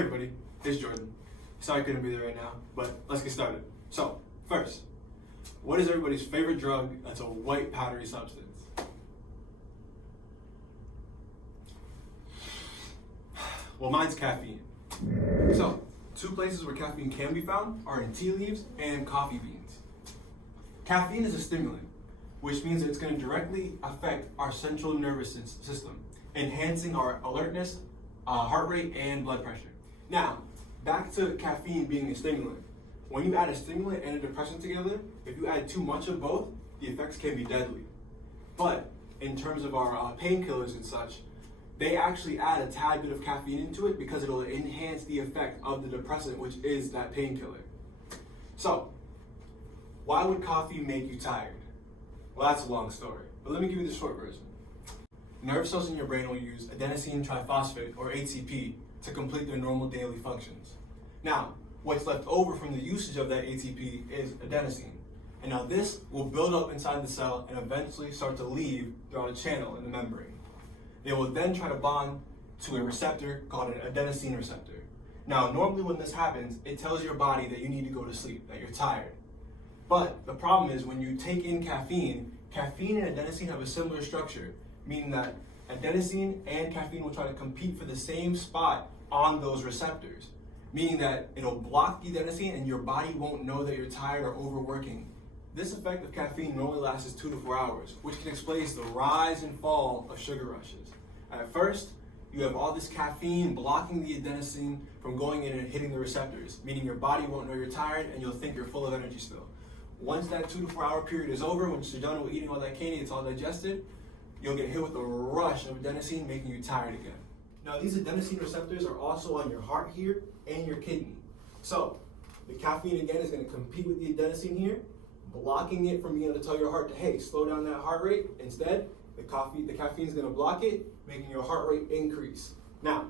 everybody, it's Jordan. Sorry I couldn't be there right now, but let's get started. So, first, what is everybody's favorite drug that's a white powdery substance? Well, mine's caffeine. So, two places where caffeine can be found are in tea leaves and coffee beans. Caffeine is a stimulant, which means that it's going to directly affect our central nervous system, enhancing our alertness, heart rate, and blood pressure. Now, back to caffeine being a stimulant. When you add a stimulant and a depressant together, if you add too much of both, the effects can be deadly. But in terms of our painkillers and such, they actually add a tad bit of caffeine into it because it'll enhance the effect of the depressant, which is that painkiller. So, why would coffee make you tired? Well, that's a long story, but let me give you the short version. Nerve cells in your brain will use adenosine triphosphate, or ATP, to complete their normal daily functions. Now, what's left over from the usage of that ATP is adenosine. And now this will build up inside the cell and eventually start to leave throughout a channel in the membrane. It will then try to bond to a receptor called an adenosine receptor. Now, normally when this happens, it tells your body that you need to go to sleep, that you're tired. But the problem is when you take in caffeine, caffeine and adenosine have a similar structure, meaning that adenosine and caffeine will try to compete for the same spot on those receptors, meaning that it'll block the adenosine and your body won't know that you're tired or overworking. This effect of caffeine normally lasts 2 to 4 hours, which can explain the rise and fall of sugar rushes. At first, you have all this caffeine blocking the adenosine from going in and hitting the receptors, meaning your body won't know you're tired and you'll think you're full of energy still. Once that 2 to 4 hour period is over, once you're done with eating all that candy, it's all digested, you'll get hit with a rush of adenosine, making you tired again. Now, these adenosine receptors are also on your heart here and your kidney. So, the caffeine again is going to compete with the adenosine here, blocking it from being able to tell your heart to, hey, slow down that heart rate. Instead, the caffeine is going to block it, making your heart rate increase. Now,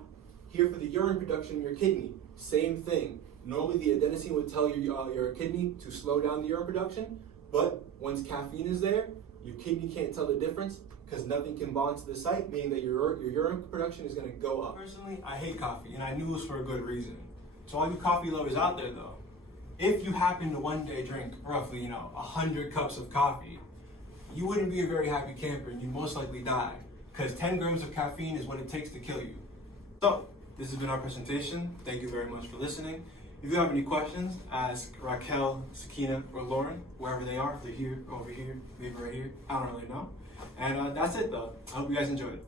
here for the urine production in your kidney, same thing. Normally, the adenosine would tell your kidney to slow down the urine production, but once caffeine is there, your kidney can't tell the difference because nothing can bond to the site, meaning that your urine production is going to go up. Personally, I hate coffee, and I knew it was for a good reason. So all you coffee lovers out there, though, if you happen to one day drink roughly, 100 cups of coffee, you wouldn't be a very happy camper, and you'd most likely die, because 10 grams of caffeine is what it takes to kill you. So, this has been our presentation. Thank you very much for listening. If you have any questions, ask Raquel, Sakina, or Lauren, wherever they are, if they're here, over here, maybe right here, I don't really know. And that's it though. I hope you guys enjoyed it.